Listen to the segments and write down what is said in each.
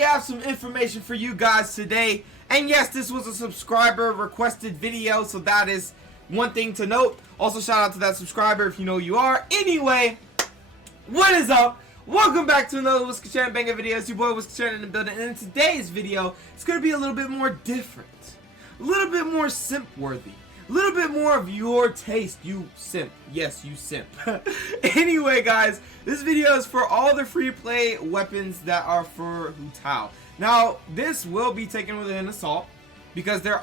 actually have some information for you guys today. And yes, this was a subscriber requested video, so that is one thing to note. Also, shout out to that subscriber if you know you are. Anyway, what is up? Welcome back to another Whisker Chan Banger video. It's your boy Whisker Chan in the building, and in today's video, it's going to be a little bit more different. A little bit more simp-worthy. A little bit more of your taste, you simp. Yes, you simp. Anyway, guys, this video is for all the free-to-play weapons that are for Hu Tao. Now, this will be taken with an assault because there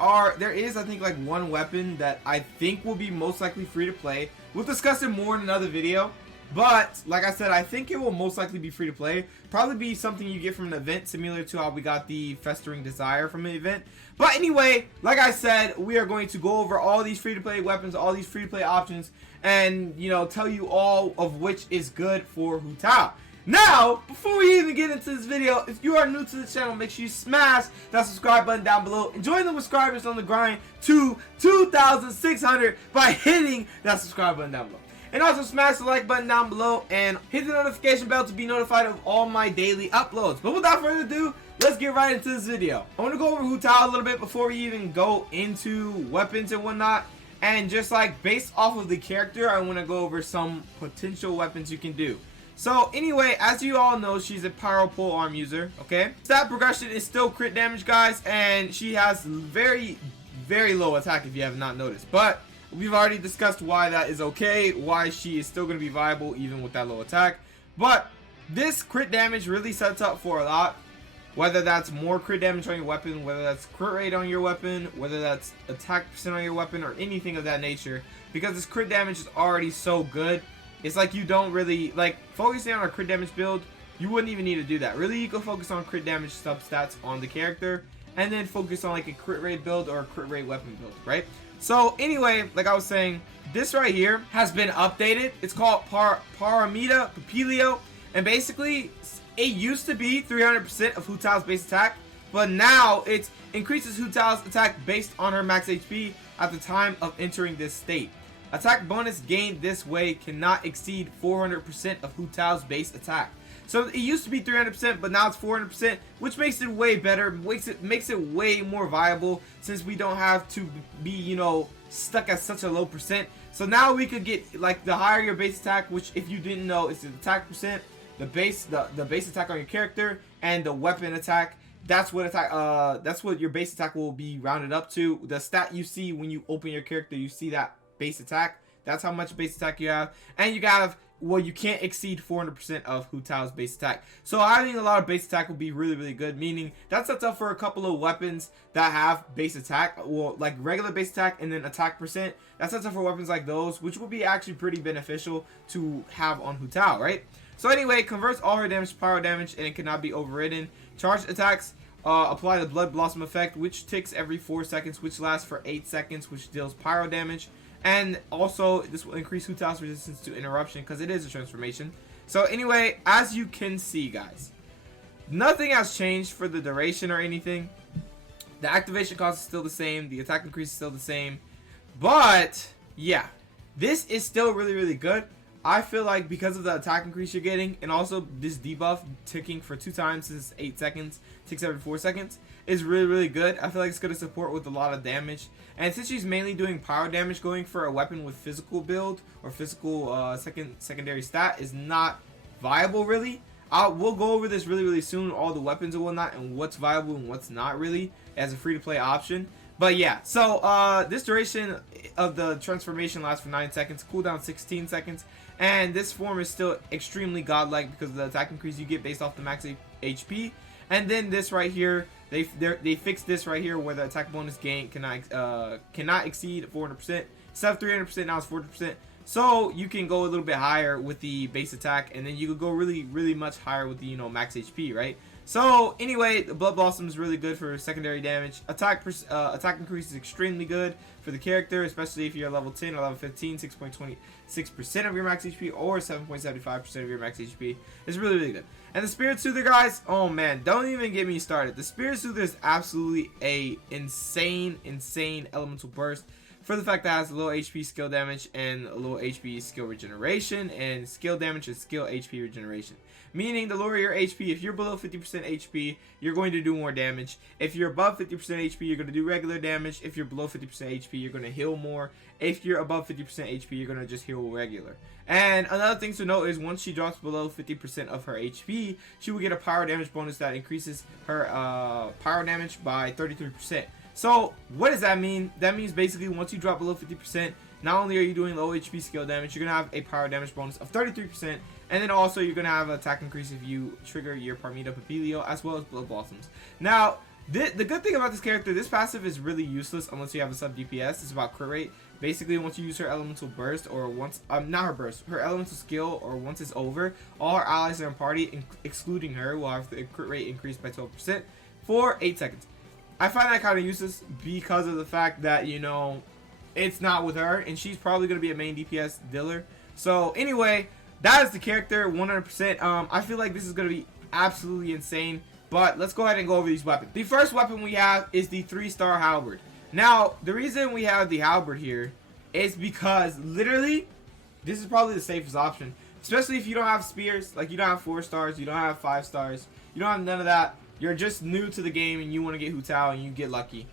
is, I think, like one weapon that I think will be most likely free-to-play. We'll discuss it more in another video. But, like I said, I think it will most likely be free to play. Probably be something you get from an event, similar to how we got the Festering Desire from an event. But anyway, like I said, we are going to go over all these free to play weapons, all these free to play options, and, you know, tell you all of which is good for Hu Tao. Now, before we even get into this video, if you are new to the channel, make sure you smash that subscribe button down below and join the subscribers on the grind to 2,600 by hitting that subscribe button down below. And also smash the like button down below and hit the notification bell to be notified of all my daily uploads. But without further ado, let's get right into this video. I want to go over Hu Tao a little bit before we even go into weapons and whatnot. And just like based off of the character, I want to go over some potential weapons you can do. So anyway, as you all know, she's a pyro pole arm user, okay? Stat progression is still crit damage, guys, and she has very, very low attack if you have not noticed. But we've already discussed why that is okay, why she is still going to be viable even with that low attack. But this crit damage really sets up for a lot. Whether that's more crit damage on your weapon, whether that's crit rate on your weapon, whether that's attack percent on your weapon, or anything of that nature. Because this crit damage is already so good, it's like you don't really, like, focusing on a crit damage build, you wouldn't even need to do that. Really, you can focus on crit damage substats on the character, and then focus on like a crit rate build or a crit rate weapon build, right? So anyway, like I was saying, this right here has been updated. It's called Paramita Papilio, and basically it used to be 300% of Hu Tao's base attack, but now it increases Hu Tao's attack based on her max HP at the time of entering this state. Attack bonus gained this way cannot exceed 400% of Hu Tao's base attack. So it used to be 300%, but now it's 400%, which makes it way better, makes it way more viable, since we don't have to be, you know, stuck at such a low percent. So now we could get, like, the higher your base attack, which if you didn't know, is the attack percent, the base attack on your character, and the weapon attack. That's what your base attack will be rounded up to. The stat you see when you open your character, you see that base attack. That's how much base attack you have, and you have, well, you can't exceed 400% of Hu Tao's base attack. So having a lot of base attack will be really, really good, meaning that sets up for a couple of weapons that have base attack, well, like regular base attack and then attack percent. That sets up for weapons like those, which will be actually pretty beneficial to have on Hu Tao, right? So anyway, converts all her damage to pyro damage, and it cannot be overridden. Charged attacks apply the Blood Blossom effect, which ticks every 4 seconds, which lasts for 8 seconds, which deals pyro damage. And also, this will increase Hu Tao's resistance to interruption because it is a transformation. So anyway, as you can see, guys, nothing has changed for the duration or anything. The activation cost is still the same. The attack increase is still the same. But, yeah, this is still really, really good. I feel like because of the attack increase you're getting, and also this debuff ticking for 2 times since 8 seconds, ticks every 4 seconds, is really, really good. I feel like it's going to support with a lot of damage. And since she's mainly doing power damage, going for a weapon with physical build or physical secondary stat is not viable, really. We'll go over this really, really soon, all the weapons and whatnot, and what's viable and what's not really as a free-to-play option. But yeah, so this duration of the transformation lasts for 9 seconds, cooldown 16 seconds, and this form is still extremely godlike because of the attack increase you get based off the max HP. And then this right here, they fixed this right here where the attack bonus gain cannot exceed 400%. Instead of 300%, now it's 40%. So you can go a little bit higher with the base attack, and then you could go really, really much higher with the, you know, max HP, right? So anyway, the Blood Blossom is really good for secondary damage. Attack increase is extremely good for the character, especially if you're level 10 or level 15. 6.26% of your max HP or 7.75% of your max HP is really, really good. And the Spirit Soother, guys, oh man, don't even get me started. The Spirit Soother is absolutely a insane elemental burst. For the fact that it has a low HP skill damage and a low HP skill regeneration, and skill damage and skill HP regeneration. meaning the lower your HP, if you're below 50% HP, you're going to do more damage. If you're above 50% HP, you're going to do regular damage. If you're below 50% HP, you're going to heal more. If you're above 50% HP, you're going to just heal regular. And another thing to note is once she drops below 50% of her HP, she will get a power damage bonus that increases her power damage by 33%. So what does that mean? That means basically once you drop below 50%, not only are you doing low HP skill damage, you're going to have a power damage bonus of 33%, and then also you're going to have an attack increase if you trigger your Parmita Papilio, as well as Blood Blossoms. Now, the good thing about this character, this passive is really useless unless you have a sub DPS. It's about crit rate. Basically, once you use her elemental burst, or once, not her burst, her elemental skill, or once it's over, all her allies in her party, excluding her, will have the crit rate increased by 12% for 8 seconds. I find that kind of useless because of the fact that, you know, it's not with her, and she's probably going to be a main DPS dealer. So anyway, that is the character 100%. I feel like this is going to be absolutely insane, but let's go ahead and go over these weapons. The first weapon we have is the 3-star Halberd. Now, the reason we have the Halberd here is because literally this is probably the safest option, especially if you don't have spears. Like, you don't have 4 stars, you don't have 5 stars, you don't have none of that. You're just new to the game and you want to get Hu Tao and you get lucky.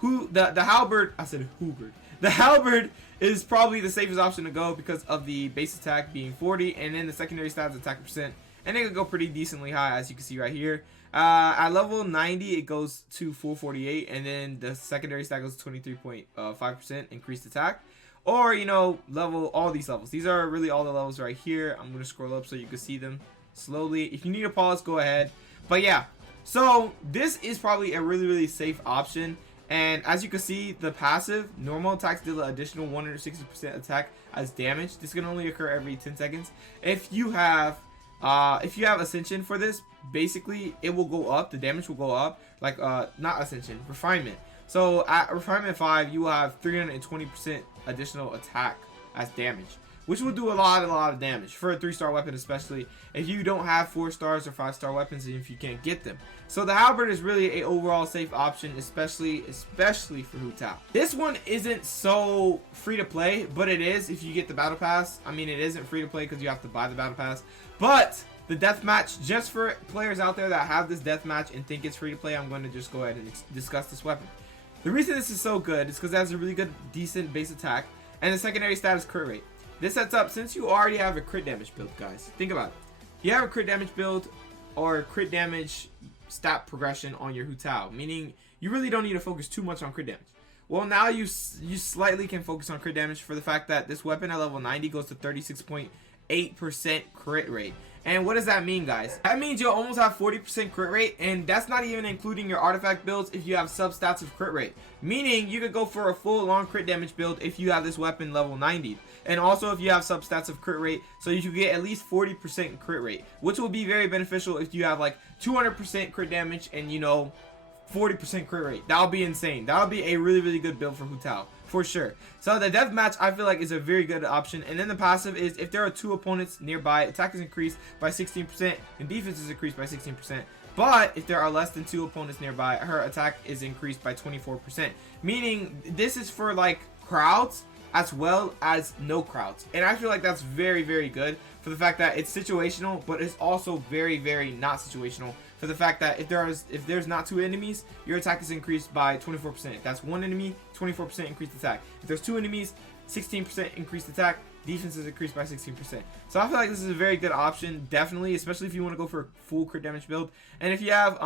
The Halberd, I said Hubert. The Halberd is probably the safest option to go because of the base attack being 40, and then the secondary stats attack percent, and it can go pretty decently high, as you can see right here. At level 90, it goes to 448, and then the secondary stat goes to 23.5% increased attack. Or, you know, all these levels. These are really all the levels right here. I'm going to scroll up so you can see them slowly. If you need a pause, go ahead. But yeah, so this is probably a really safe option. And as you can see, the passive, normal attacks deal an additional 160% attack as damage. This can only occur every 10 seconds. If you have Ascension for this, basically it will go up. The damage will go up. Like, not Ascension, Refinement. So at Refinement 5, you will have 320% additional attack as damage, which will do a lot of damage for a 3-star weapon, especially if you don't have 4 stars or 5-star weapons and if you can't get them. So the Halberd is really a overall safe option, especially for Hu Tao. This one isn't so free to play, but it is if you get the battle pass. I mean, it isn't free to play because you have to buy the battle pass, but the deathmatch, just for players out there that have this deathmatch and think it's free to play, I'm going to just go ahead and discuss this weapon. The reason this is so good is because it has a really good, decent base attack, and the secondary stat is crit rate. This sets up, since you already have a crit damage build, guys, think about it. You have a crit damage build or crit damage stat progression on your Hu Tao, meaning you really don't need to focus too much on crit damage. Well, now you slightly can focus on crit damage for the fact that this weapon at level 90 goes to 36.8% crit rate. And what does that mean, guys? That means you'll almost have 40% crit rate, and that's not even including your artifact builds if you have substats of crit rate. Meaning you could go for a full long crit damage build if you have this weapon level 90. And also if you have substats of crit rate, so you should get at least 40% crit rate, which will be very beneficial if you have like 200% crit damage and, you know, 40% crit rate. That'll be insane. That'll be a really good build for Hu Tao, for sure. So the deathmatch, I feel like, is a very good option. And then the passive is if there are 2 opponents nearby, attack is increased by 16% and defense is increased by 16%. But if there are less than 2 opponents nearby, her attack is increased by 24%. Meaning this is for like crowds as well as no crowds. And I feel like that's very good for the fact that it's situational, but it's also very not situational for the fact that if there's not 2 enemies, your attack is increased by 24%. If that's 1 enemy, 24% increased attack. If there's 2 enemies, 16% increased attack. Defense is increased by 16%. So I feel like this is a very good option, definitely, especially if you want to go for a full crit damage build. And if you have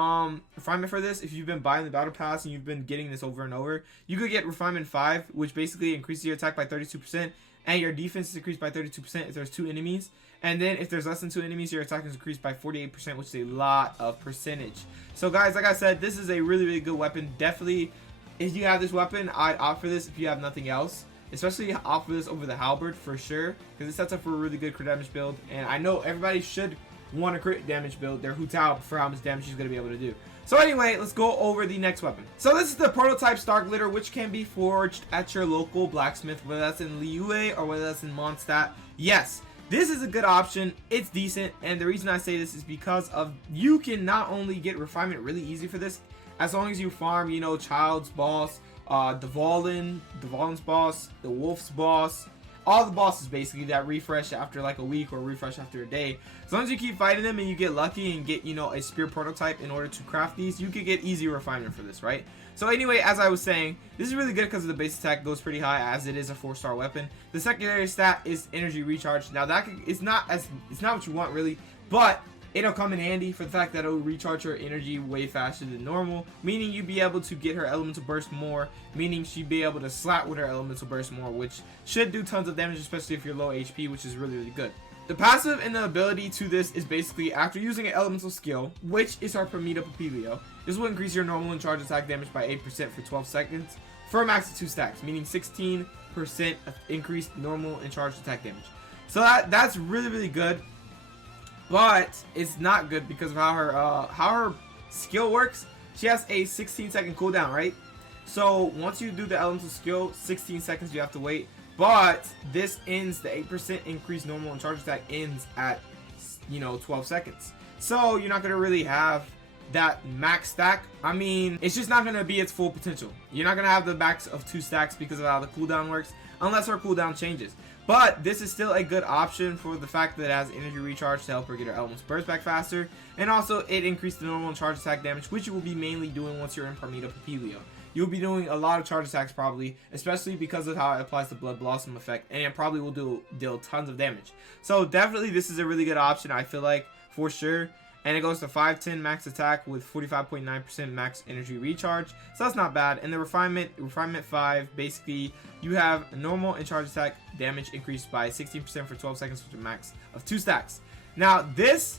refinement for this, if you've been buying the battle pass and you've been getting this over and over, you could get refinement 5, which basically increases your attack by 32%, and your defense is increased by 32% if there's 2 enemies. And then if there's less than 2 enemies, your attack is increased by 48%, which is a lot of percentage. So guys, like I said, this is a really good weapon. Definitely, if you have this weapon, I'd opt for this if you have nothing else. Especially opt for this over the Halberd for sure, because it sets up for a really good crit damage build. And I know everybody should want a crit damage build their Hu Tao for how much damage she's going to be able to do. So anyway, let's go over the next weapon. So this is the prototype starglitter, which can be forged at your local blacksmith, whether that's in Liyue or whether that's in Mondstadt. Yes, this is a good option. It's decent, and the reason I say this is because of you can not only get refinement really easy for this, as long as you farm, you know, Child's boss, the Valen's boss, the Wolf's boss, all the bosses basically that refresh after like a week or refresh after a day. As long as you keep fighting them and you get lucky and get, you know, a spear prototype in order to craft these, you could get easy refinement for this, right? So anyway, as I was saying, this is really good because the base attack goes pretty high as it is a 4-star weapon. The secondary stat is energy recharge. Now that it's not what you want really, but it'll come in handy for the fact that it'll recharge her energy way faster than normal, meaning you'd be able to get her elemental burst more, meaning she'd be able to slap with her elemental burst more, which should do tons of damage, especially if you're low HP, which is really, really good. The passive and the ability to this is basically after using an elemental skill, which is our Permita Papilio. This will increase your normal and charge attack damage by 8% for 12 seconds for a max of 2 stacks, meaning 16% increased normal and charged attack damage. So that's really, really good. But it's not good because of how her skill works. She has a 16-second cooldown, right? So once you do the elemental skill, 16 seconds you have to wait. But this ends, the 8% increased normal and charge attack ends at, you know, 12 seconds. So you're not going to really have that max stack. I mean, it's just not going to be its full potential. You're not going to have the max of 2 stacks because of how the cooldown works, unless her cooldown changes. But this is still a good option for the fact that it has energy recharge to help her get her elemental burst back faster. And also it increased the normal and charge attack damage, which you will be mainly doing once you're in Permita Papilio. You'll be doing a lot of charge attacks probably, especially because of how it applies the Blood Blossom effect, and it probably will deal tons of damage. So definitely this is a really good option, I feel like, for sure. And it goes to 510 max attack with 45.9% max energy recharge, so that's not bad. And the refinement 5, basically you have normal and charge attack damage increased by 16% for 12 seconds with a max of 2 stacks. Now this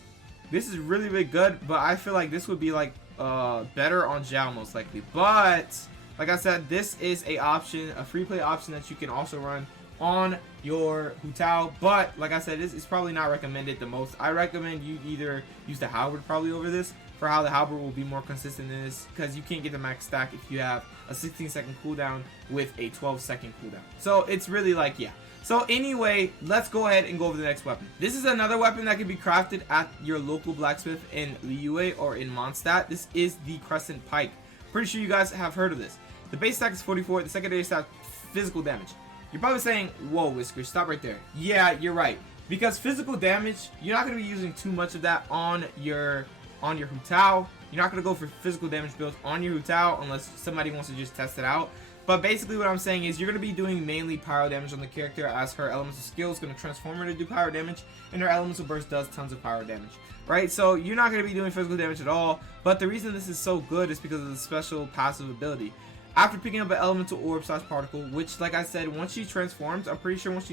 is really, really good, but I feel like this would be like better on Zhao most likely. But like I said, this is a option, a free play option that you can also run on your Hu Tao, but like I said, it's probably not recommended the most. I recommend you either use the Halberd probably over this, for how the Halberd will be more consistent in this, because you can't get the max stack if you have a 16-second cooldown with a 12-second cooldown. So it's really like, yeah. So anyway, let's go ahead and go over the next weapon. This is another weapon that can be crafted at your local blacksmith in Liyue or in Mondstadt. This is the Crescent Pike. Pretty sure you guys have heard of this. The base stack is 44, the secondary stack physical damage. You're probably saying, whoa, Whisker, stop right there. Yeah, you're right. Because physical damage, you're not going to be using too much of that on your Hu Tao. You're not going to go for physical damage builds on your Hu Tao unless somebody wants to just test it out. But basically what I'm saying is you're going to be doing mainly pyro damage on the character, as her elemental skill is going to transform her to do pyro damage, and her elemental burst does tons of pyro damage. Right? So you're not going to be doing physical damage at all. But the reason this is so good is because of the special passive ability. After picking up an elemental orb / particle, which, like I said, once she transforms, I'm pretty sure once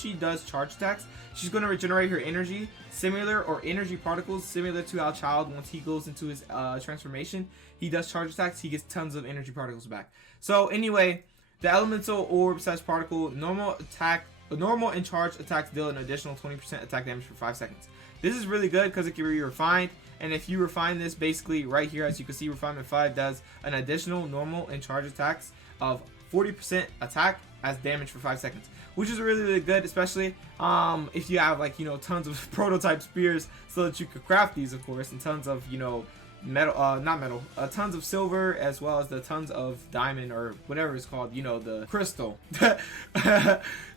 she does charge attacks, she's going to regenerate her energy, energy particles, similar to how Child, once he goes into his transformation, he does charge attacks, he gets tons of energy particles back. So anyway, the elemental orb / particle, normal and charged attacks deal an additional 20% attack damage for 5 seconds. This is really good because it can be refined. And if you refine this, basically right here, as you can see, refinement 5 does an additional normal and charge attacks of 40% attack as damage for 5 seconds, which is really, really good, especially if you have, like, you know, tons of prototype spears, so that you could craft these, of course, and tons of, you know, tons of silver, as well as the tons of diamond, or whatever it's called, you know, the crystal.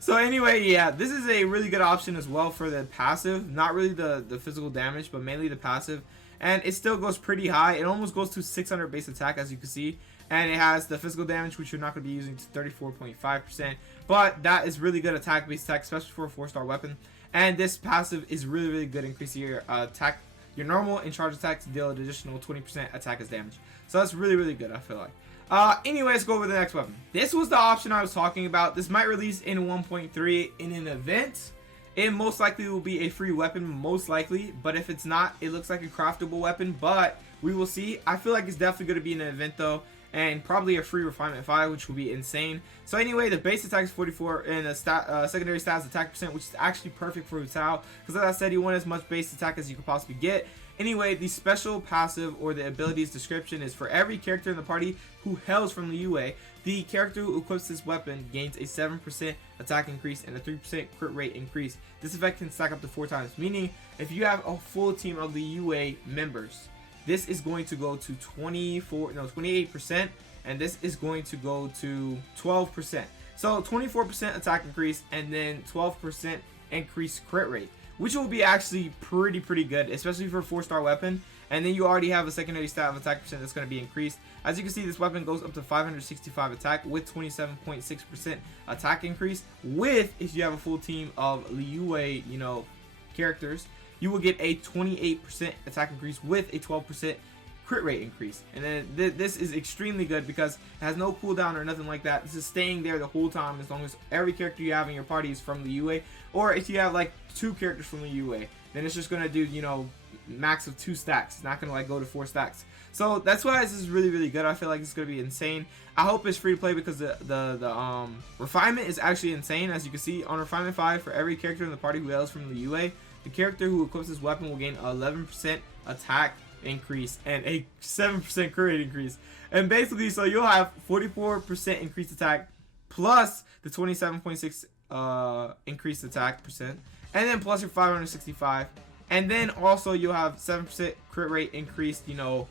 So anyway, yeah, this is a really good option as well for the passive, not really the physical damage, but mainly the passive. And it still goes pretty high. It almost goes to 600 base attack, as you can see, and it has the physical damage, which you're not going to be using, to 34.5%, but that is really good attack base attack, especially for a 4-star weapon. And this passive is really, really good, increasing your attack. Your normal and charge attacks deal an additional 20% attack as damage. So that's really, really good, I feel like. Anyway, let's go over the next weapon. This was the option I was talking about. This might release in 1.3 in an event. It most likely will be a free weapon, most likely. But if it's not, it looks like a craftable weapon. But we will see. I feel like it's definitely going to be in an event, though. And probably a free refinement 5, which will be insane. So anyway, the base attack is 44, and the secondary stats attack %, which is actually perfect for Hu Tao, because as I said, you want as much base attack as you could possibly get. Anyway, the special passive, or the abilities description, is for every character in the party who hails from the UA, the character who equips this weapon gains a 7% attack increase and a 3% crit rate increase. This effect can stack up to 4 times, meaning if you have a full team of the UA members, this is going to go to 28%, and this is going to go to 12%. So 24% attack increase and then 12% increased crit rate, which will be actually pretty good, especially for a 4-star weapon. And then you already have a secondary stat of attack percent that's going to be increased. As you can see, this weapon goes up to 565 attack with 27.6% attack increase. With, if you have a full team of Liyue, you know, characters, you will get a 28% attack increase with a 12% crit rate increase. And then this is extremely good because it has no cooldown or nothing like that. This is staying there the whole time as long as every character you have in your party is from Liyue, or if you have like 2 characters from Liyue, then it's just gonna do, you know, max of 2 stacks. It's not gonna like go to 4 stacks. So that's why this is really good. I feel like it's gonna be insane. I hope it's free to play because the refinement is actually insane. As you can see on refinement 5, for every character in the party who hails from Liyue, the character who equips this weapon will gain 11% attack increase and a 7% crit rate increase. And basically, so you'll have 44% increased attack plus the 27.6 increased attack percent, and then plus your 565, and then also you'll have 7% crit rate increased, you know,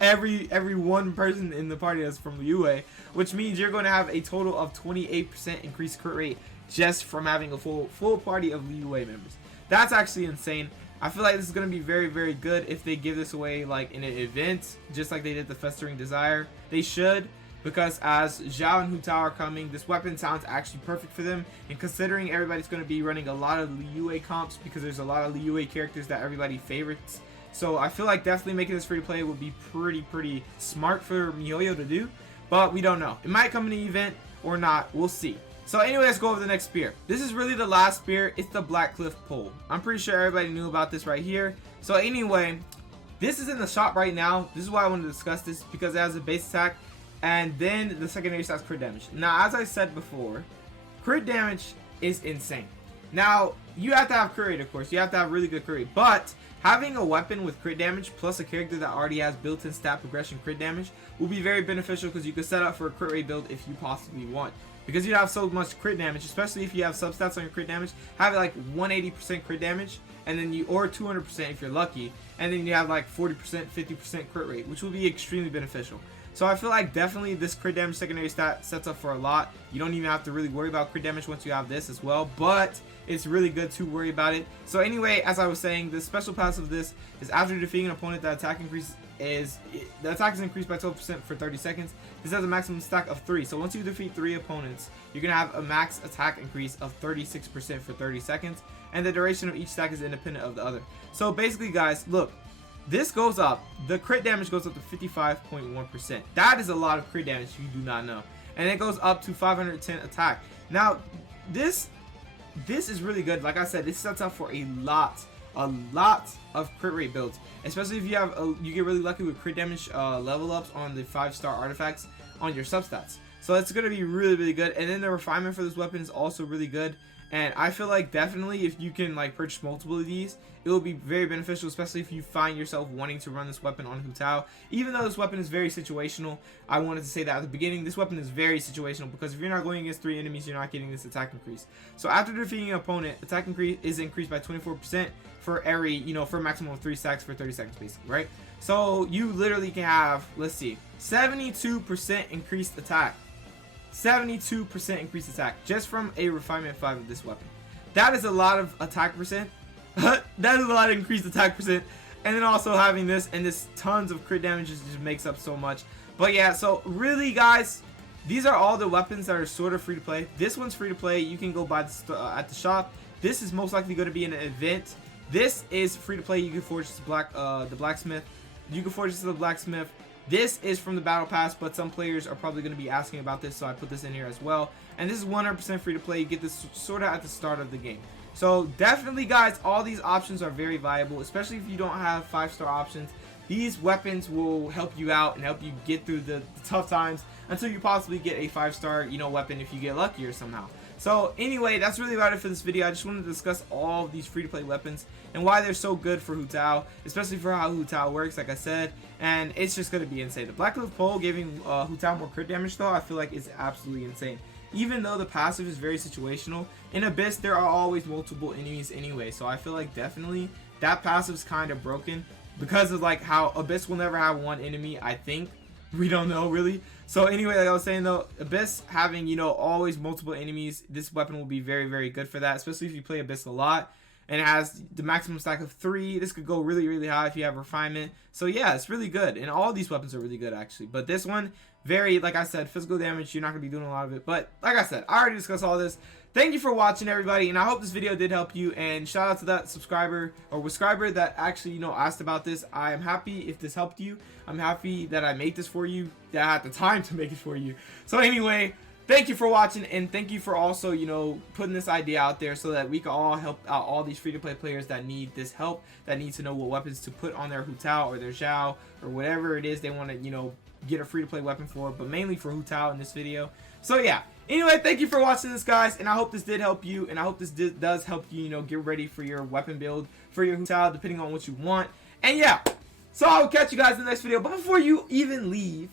every one person in the party that's from Liyue, which means you're going to have a total of 28% increased crit rate just from having a full party of Liyue members. That's actually insane. I feel like this is going to be very good if they give this away like in an event, just like they did the Festering Desire. They should, because as Zhao and Hu Tao are coming, this weapon sounds actually perfect for them. And considering everybody's going to be running a lot of Liyue comps, because there's a lot of Liyue characters that everybody favorites, so I feel like definitely making this free to play would be pretty smart for MiHoYo to do. But we don't know. It might come in the event or not. We'll see. So anyway, let's go over the next spear. This is really the last spear. It's the Blackcliff Pole. I'm pretty sure everybody knew about this right here. So anyway, this is in the shop right now. This is why I wanted to discuss this, because it has a base attack and then the secondary stats crit damage. Now, as I said before, crit damage is insane. Now, you have to have crit rate, of course. You have to have really good crit rate. But having a weapon with crit damage plus a character that already has built-in stat progression crit damage will be very beneficial, because you can set up for a crit rate build if you possibly want. Because you have so much crit damage, especially if you have substats on your crit damage, have like 180% crit damage, and then or 200% if you're lucky, and then you have like 40%, 50% crit rate, which will be extremely beneficial. So I feel like definitely this crit damage secondary stat sets up for a lot. You don't even have to really worry about crit damage once you have this as well, but it's really good to worry about it. So anyway, as I was saying, the special passive of this is after defeating an opponent, the attack is increased by 12% for 30 seconds. This has a maximum stack of 3. So once you defeat 3 opponents, you're going to have a max attack increase of 36% for 30 seconds. And the duration of each stack is independent of the other. So basically, guys, look. This goes up. The crit damage goes up to 55.1%. That is a lot of crit damage you do not know. And it goes up to 510 attack. Now, this is really good. Like I said, this sets up for a lot of crit rate builds, especially if you have you get really lucky with crit damage level ups on the 5-star artifacts on your substats. So it's going to be really good. And then the refinement for this weapon is also really good. And I feel like definitely if you can like purchase multiple of these, it will be very beneficial, especially if you find yourself wanting to run this weapon on Hu Tao. Even though this weapon is very situational, I wanted to say that at the beginning, this weapon is very situational, because if you're not going against 3 enemies, you're not getting this attack increase. So after defeating an opponent, attack increase is increased by 24% for every, you know, for a maximum of 3 stacks for 30 seconds basically, right? So you literally can have, let's see, 72% increased attack. 72% increased attack just from a refinement 5 of this weapon. That is a lot of attack percent. That is a lot of increased attack percent. And then also having this, and this tons of crit damage just makes up so much. But yeah, so really guys, these are all the weapons that are sort of free to play. This one's free to play. You can go buy this at the shop. This is most likely going to be in an event. This is free to play. You can forge this the blacksmith. You can forge this to the blacksmith. This is from the battle pass, but some players are probably going to be asking about this, so I put this in here as well. And this is 100% free to play. You get this sort of at the start of the game. So definitely, guys, all these options are very viable, especially if you don't have 5-star options. These weapons will help you out and help you get through the tough times until you possibly get a 5-star, you know, weapon if you get luckier somehow. So anyway, that's really about it for this video. I just wanted to discuss all of these free-to-play weapons and why they're so good for Hu Tao, especially for how Hu Tao works, like I said. And it's just going to be insane. The Blackcliff Pole giving Hu Tao more crit damage, though, I feel like is absolutely insane. Even though the passive is very situational, in Abyss there are always multiple enemies anyway. So I feel like definitely that passive is kind of broken, because of like how Abyss will never have one enemy, I think. We don't know really. So anyway, like I was saying though, Abyss having, you know, always multiple enemies, this weapon will be very, very good for that, especially if you play Abyss a lot. And it has the maximum stack of 3. This could go really, really high if you have refinement. So yeah, it's really good. And all these weapons are really good actually. But this one, very, like I said, physical damage, you're not going to be doing a lot of it. But like I said, I already discussed all this. Thank you for watching, everybody. And I hope this video did help you. And shout out to that subscriber or subscriber that actually, you know, asked about this. I am happy if this helped you. I'm happy that I made this for you, that I had the time to make it for you. So anyway, thank you for watching, and thank you for also, you know, putting this idea out there so that we can all help out all these free-to-play players that need this help, that need to know what weapons to put on their Hu Tao or their Zhao or whatever it is they want to, you know, get a free-to-play weapon for, but mainly for Hu Tao in this video. So yeah, anyway, thank you for watching this, guys, and I hope this did help you, and I hope this does help you, you know, get ready for your weapon build for your Hu Tao, depending on what you want. And yeah, so I'll catch you guys in the next video. But before you even leave,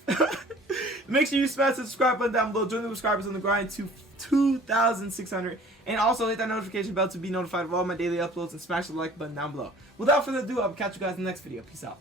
make sure you smash the subscribe button down below. Join the subscribers on the grind to 2,600. And also hit that notification bell to be notified of all my daily uploads. And smash the like button down below. Without further ado, I'll catch you guys in the next video. Peace out.